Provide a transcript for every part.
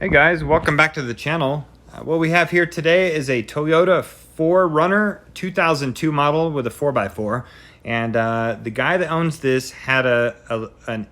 Hey guys, welcome back to the channel. What we have here today is a Toyota 4Runner 2002 model with a 4x4. And the guy that owns this had an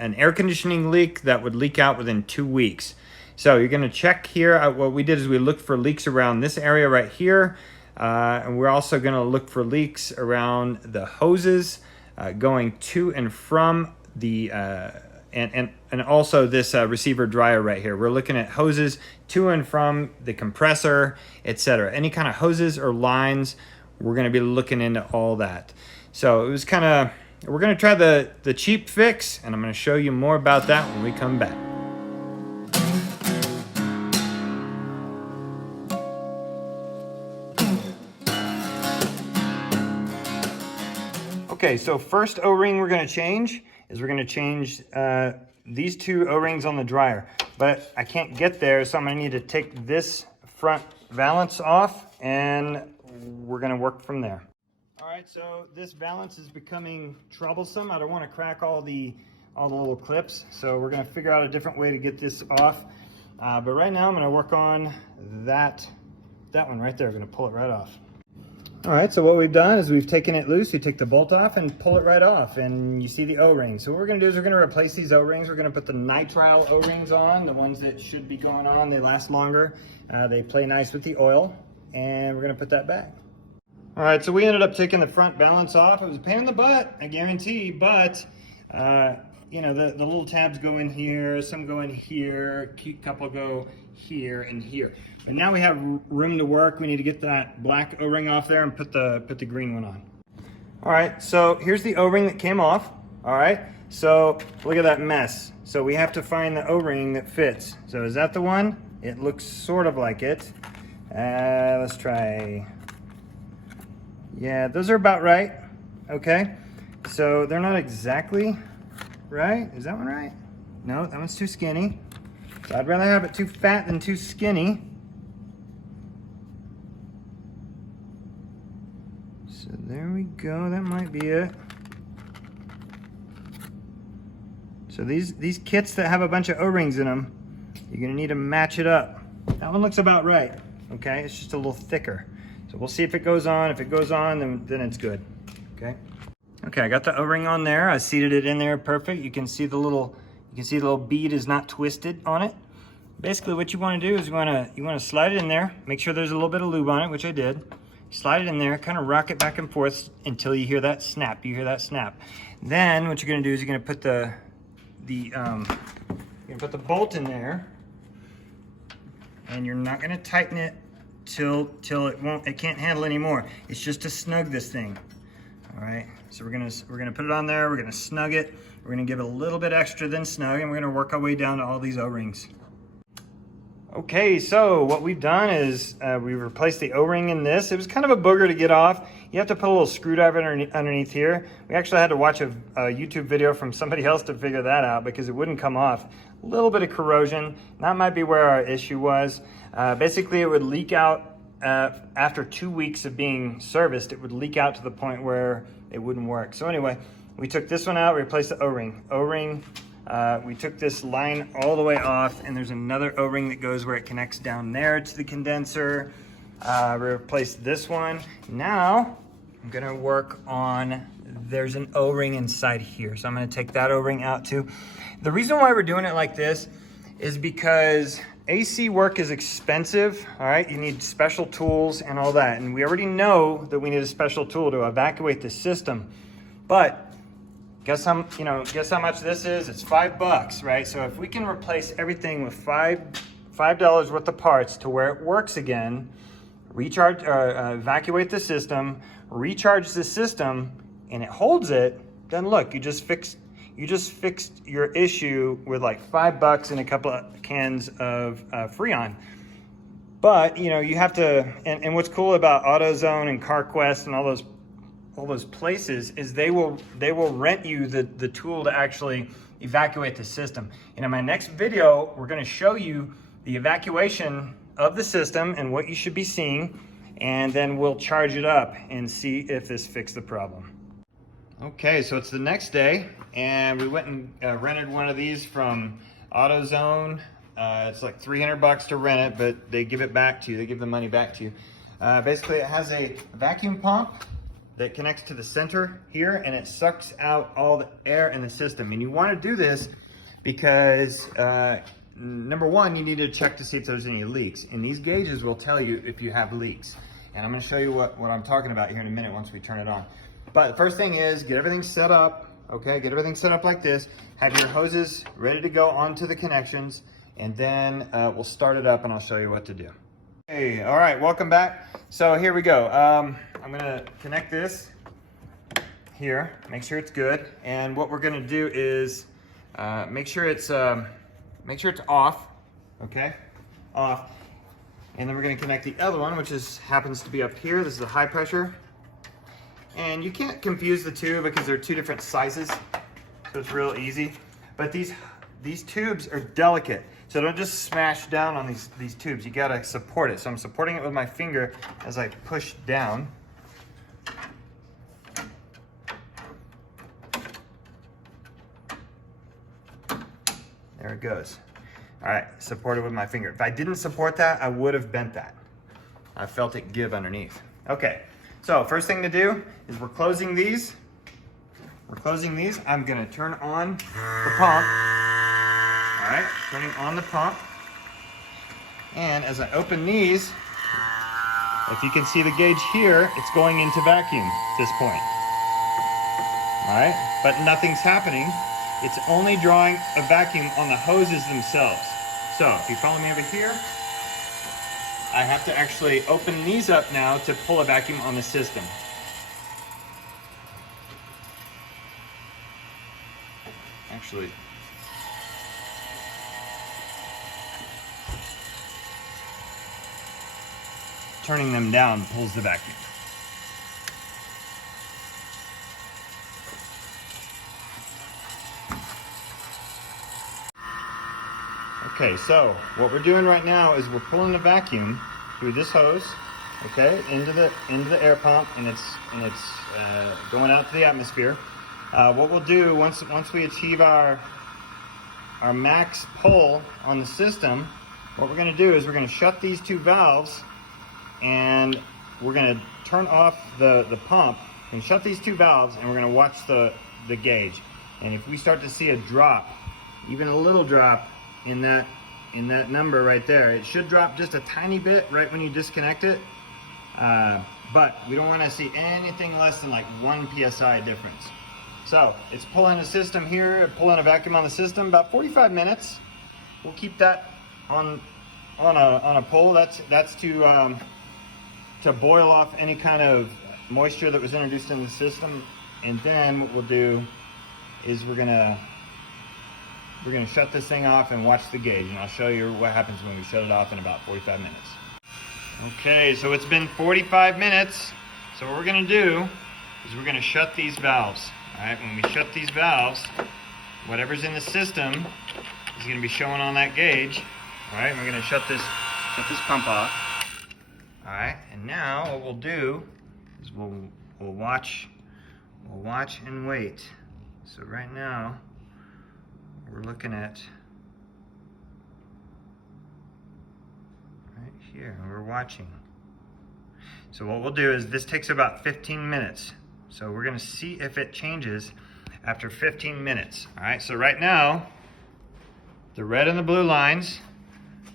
air conditioning leak that would leak out within 2 weeks. So you're gonna check here. What we did is we looked for leaks around this area right here. And we're also gonna look for leaks around the hoses going to and from the and also this receiver dryer right here. We're looking at hoses to and from the compressor, etc. Any kind of hoses or lines, we're going to be looking into all that. So it was kind of, we're going to try the cheap fix, and I'm going to show you more about that when we come back. Okay, so first O-ring we're going to change is we're going to change these two O-rings on the dryer, but I can't get there, so I'm going to need to take this front valance off, and we're going to work from there. All right, so this valance is becoming troublesome. I don't want to crack all the little clips, so we're going to figure out a different way to get this off. But right now I'm going to work on that one right there. I'm going to pull it right off. All right, so what we've done is we've taken it loose. We take the bolt off and pull it right off, and you see the O-ring. So what we're gonna do is we're gonna replace these O-rings. We're gonna put the nitrile O-rings on, the ones that should be going on. They last longer. They play nice with the oil, and we're gonna put that back. All right, so we ended up taking the front balance off. It was a pain in the butt, I guarantee, but you know, the little tabs go in here, some go in here, a couple go here and here. But now we have room to work. We need to get that black O-ring off there and put the green one on. All right, so here's the O-ring that came off. All right, so look at that mess. So we have to find the O-ring that fits. So is that the one? It looks sort of like it. Let's try. Yeah, those are about right. Okay, so they're not exactly right. Is that one right? No, that one's too skinny. So I'd rather have it too fat than too skinny. So there we go, that might be it. So these kits that have a bunch of O-rings in them, you're gonna need to match it up. That one looks about right, okay? It's just a little thicker. So we'll see if it goes on. If it goes on, then it's good, okay? Okay, I got the O-ring on there. I seated it in there perfect. You can see the little bead is not twisted on it. Basically what you wanna do is you wanna slide it in there, make sure there's a little bit of lube on it, which I did. Slide it in there, kind of rock it back and forth until you hear that snap. You hear that snap. Then what you're gonna do is you're gonna put the bolt in there, and you're not gonna tighten it till it can't handle anymore. It's just to snug this thing. All right, so we're gonna put it on there. We're gonna snug it. We're gonna give it a little bit extra than snug, and we're gonna work our way down to all these O-rings. Okay, so what we've done is we replaced the O-ring in this. It was kind of a booger to get off. You have to put a little screwdriver underneath here. We actually had to watch a YouTube video from somebody else to figure that out because it wouldn't come off. A little bit of corrosion. That might be where our issue was. Basically, it would leak out after 2 weeks of being serviced. It would leak out to the point where it wouldn't work. So anyway, we took this one out, replaced the O-ring. We took this line all the way off, and there's another O-ring that goes where it connects down there to the condenser. We replaced this one. Now I'm gonna work on, there's an O-ring inside here. So I'm gonna take that O-ring out too. The reason why we're doing it like this is because AC work is expensive, all right? You need special tools and all that. And we already know that we need a special tool to evacuate the system. But guess how much this is? It's $5, right? So if we can replace everything with $5 worth of parts to where it works again, evacuate the system, recharge the system, and it holds it, then look, you just fixed your issue with like $5 and a couple of cans of Freon. But you have to, and what's cool about AutoZone and CarQuest and all those places is they will rent you the tool to actually evacuate the system. And in my next video, we're going to show you the evacuation of the system and what you should be seeing, and then we'll charge it up and see if this fixed the problem. Okay, so it's the next day, and we went and rented one of these from AutoZone It's like 300 bucks to rent it, but they give it back to you. They give the money back to you. Basically, it has a vacuum pump that connects to the center here, and it sucks out all the air in the system. And you want to do this because number one, you need to check to see if there's any leaks. And these gauges will tell you if you have leaks. And I'm going to show you what I'm talking about here in a minute once we turn it on. But the first thing is get everything set up. Okay, get everything set up like this. Have your hoses ready to go onto the connections, and then we'll start it up and I'll show you what to do. Hey, all right, welcome back. So here we go. I'm gonna connect this here, make sure it's good. And what we're gonna do is make sure it's off, okay? Off. And then we're gonna connect the other one, which happens to be up here. This is a high pressure. And you can't confuse the two because they're two different sizes, so it's real easy. But these tubes are delicate, so don't just smash down on these tubes. You gotta support it. So I'm supporting it with my finger as I push down. There it goes. All right, support it with my finger. If I didn't support that, I would have bent that. I felt it give underneath. Okay. So first thing to do is we're closing these. I'm gonna turn on the pump. All right, turning on the pump. And as I open these, if you can see the gauge here, it's going into vacuum at this point. All right, but nothing's happening. It's only drawing a vacuum on the hoses themselves. So if you follow me over here, I have to actually open these up now to pull a vacuum on the system. Actually, turning them down pulls the vacuum. Okay, so what we're doing right now is we're pulling the vacuum through this hose, okay, into the air pump, and it's going out to the atmosphere. What we'll do once we achieve our max pull on the system, what we're going to do is we're going to shut these two valves, and we're going to turn off the pump and shut these two valves, and we're going to watch the gauge. And if we start to see a drop, even a little drop in that number right there, it should drop just a tiny bit right when you disconnect it, but we don't want to see anything less than like 1 psi difference. So it's pulling a system here, pulling a vacuum on the system, about 45 minutes. We'll keep that on a pull. That's to boil off any kind of moisture that was introduced in the system. And then what we'll do is we're gonna shut this thing off and watch the gauge, and I'll show you what happens when we shut it off in about 45 minutes. Okay, so it's been 45 minutes. So what we're gonna do is we're gonna shut these valves. All right, when we shut these valves, whatever's in the system is gonna be showing on that gauge. All right, we're gonna shut this pump off. All right, and now what we'll do is we'll watch and wait. So right now, we're looking at right here, we're watching. So what we'll do is this takes about 15 minutes. So we're gonna see if it changes after 15 minutes. All right, so right now, the red and the blue lines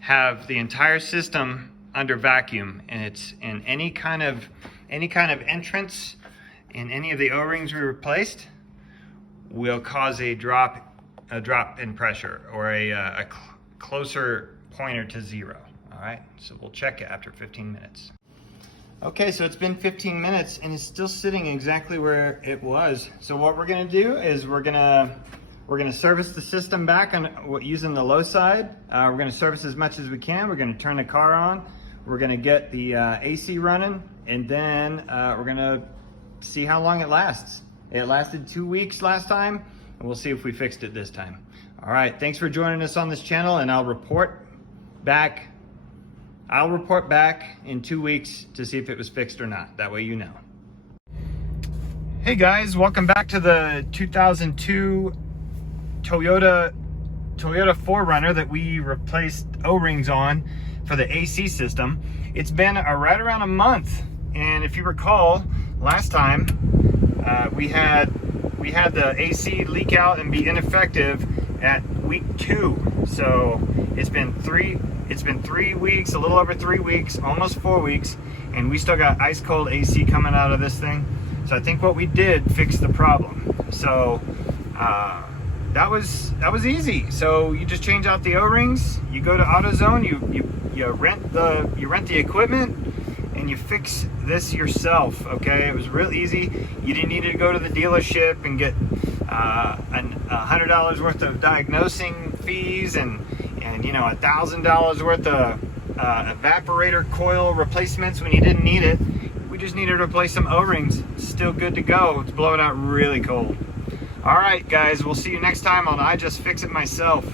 have the entire system under vacuum, and it's in any kind of entrance in any of the O-rings we replaced will cause a drop in pressure, or a closer pointer to zero. All right, so we'll check it after 15 minutes. Okay, so it's been 15 minutes and it's still sitting exactly where it was. So what we're gonna do is we're gonna service the system back on using the low side. We're gonna service as much as we can. We're gonna turn the car on. We're gonna get the AC running, and then we're gonna see how long it lasts. It lasted 2 weeks last time, and we'll see if we fixed it this time. All right, thanks for joining us on this channel, and I'll report back in 2 weeks to see if it was fixed or not. That way you know. Hey guys, welcome back to the 2002 Toyota Toyota 4Runner that we replaced O-rings on for the AC system. It's been right around a month, and if you recall, last time we had the AC leak out and be ineffective at week 2. So it's been 3 weeks, a little over 3 weeks, almost 4 weeks, and we still got ice cold AC coming out of this thing. So I think what we did fixed the problem. So that was easy. So you just change out the O-rings, you go to AutoZone, you rent the equipment, and you fix this yourself. Okay, it was real easy. You didn't need to go to the dealership and get $100 worth of diagnosing fees and you know, $1,000 worth of evaporator coil replacements when you didn't need it. We just needed to replace some O-rings. Still good to go. It's blowing out really cold. All right, guys, we'll see you next time on I Just Fix It Myself.